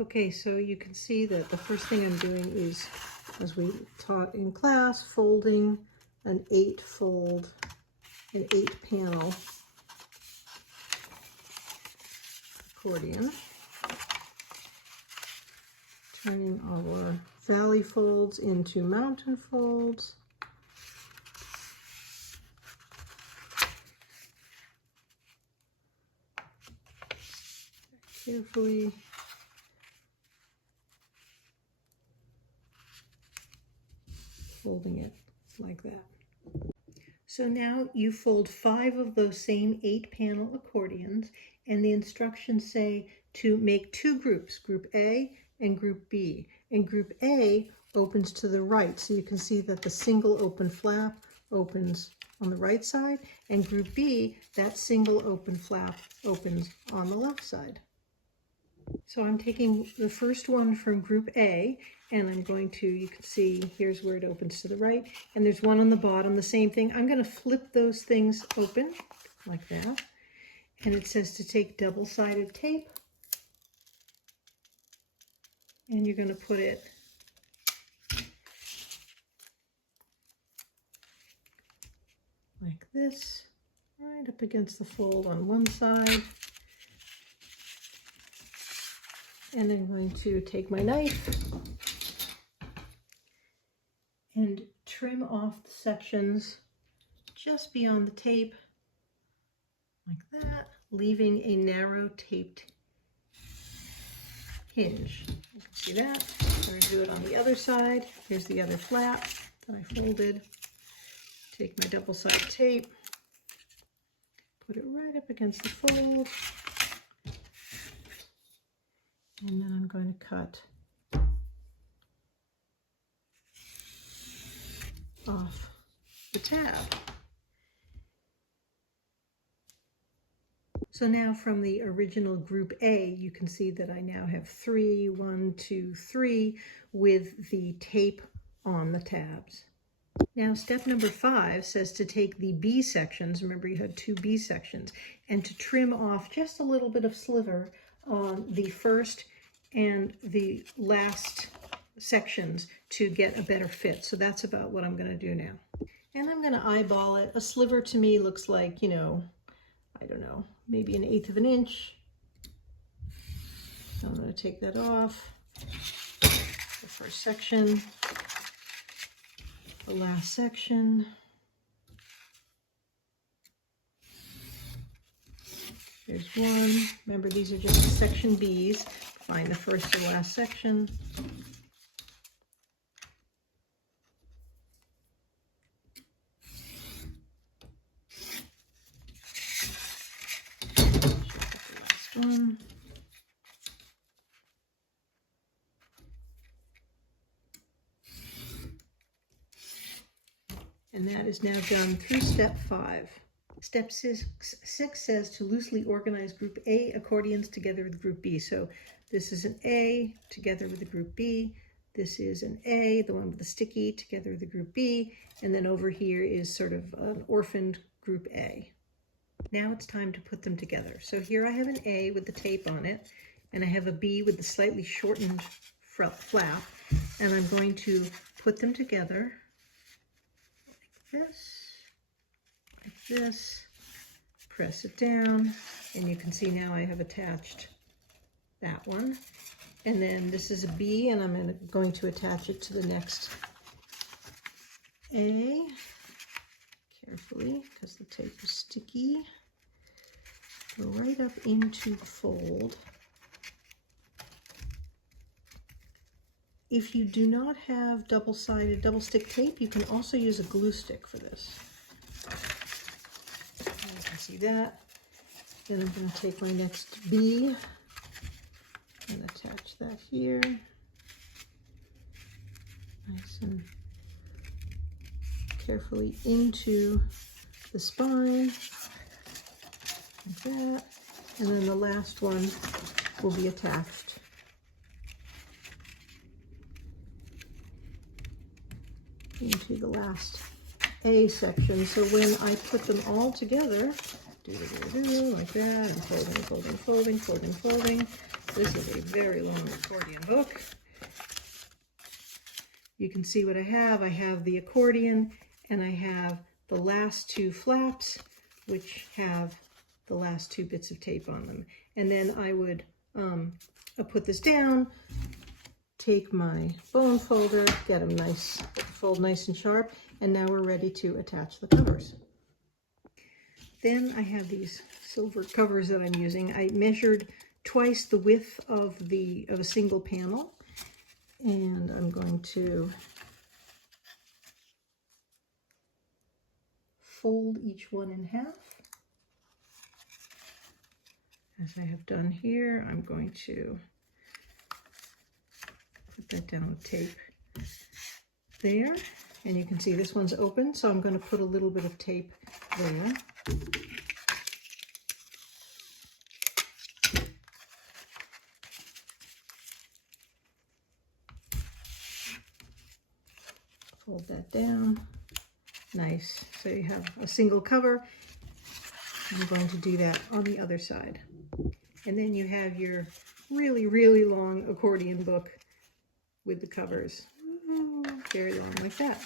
Okay, so you can see that the first thing I'm doing is, as we taught in class, folding an 8-panel accordion, turning our valley folds into mountain folds. Carefully folding it like that. So now you fold 5 of those same 8-panel accordions, and the instructions say to make 2 groups, Group A and Group B. And Group A opens to the right, so you can see that the single open flap opens on the right side, and Group B, that single open flap opens on the left side. So I'm taking the first one from Group A, and I'm going to, you can see, here's where it opens to the right, and there's one on the bottom, the same thing. I'm going to flip those things open like that, and it says to take double-sided tape, and you're going to put it like this, right up against the fold on one side. And I'm going to take my knife and trim off the sections just beyond the tape, like that, leaving a narrow taped hinge. You can see that. I'm going to do it on the other side. Here's the other flap that I folded. Take my double-sided tape, put it right up against the fold, and then I'm going to cut off the tab. So now from the original Group A, you can see that I now have 3, 1, 2, 3 with the tape on the tabs. Now step number 5 says to take the B sections, remember you had 2 B sections, and to trim off just a little bit of sliver on the first and the last sections to get a better fit. So that's about what I'm going to do now. And I'm going to eyeball it. A sliver to me looks like, you know, I don't know, maybe 1/8 of an inch. So I'm going to take that off. The first section, the last section. There's one. Remember, these are just section B's. Find the first or last section. The last one. And that is now done through step 5. Step 6 says to loosely organize Group A accordions together with Group B. So this is an A together with the Group B. This is an A, the one with the sticky, together with the Group B. And then over here is sort of an orphaned Group A. Now it's time to put them together. So here I have an A with the tape on it, and I have a B with the slightly shortened flap. And I'm going to put them together like this, press it down, and you can see now I have attached that one. And then this is a B, and I'm going to attach it to the next A, carefully, because the tape is sticky. Go right up into the fold. If you do not have double-sided, double-stick tape, you can also use a glue stick for this. You can see that. Then I'm going to take my next B and attach that here. Nice and carefully into the spine, like that. And then the last one will be attached into the last A section. So when I put them all together, like that, and folding, folding, folding, folding, folding, This is a very long accordion book. You can see what I have. I have the accordion and I have the last two flaps, which have the last two bits of tape on them. And then I would I'll put this down, take my bone folder, get them nice, fold nice and sharp, and now we're ready to attach the covers. Then I have these silver covers that I'm using. I measured twice the width of a single panel, and I'm going to fold each one in half. As I have done here, I'm going to put that down with tape there. And you can see this one's open, so I'm going to put a little bit of tape there. Fold that down. Nice. So you have a single cover. I'm going to do that on the other side. And then you have your really, really long accordion book with the covers. Very long like that.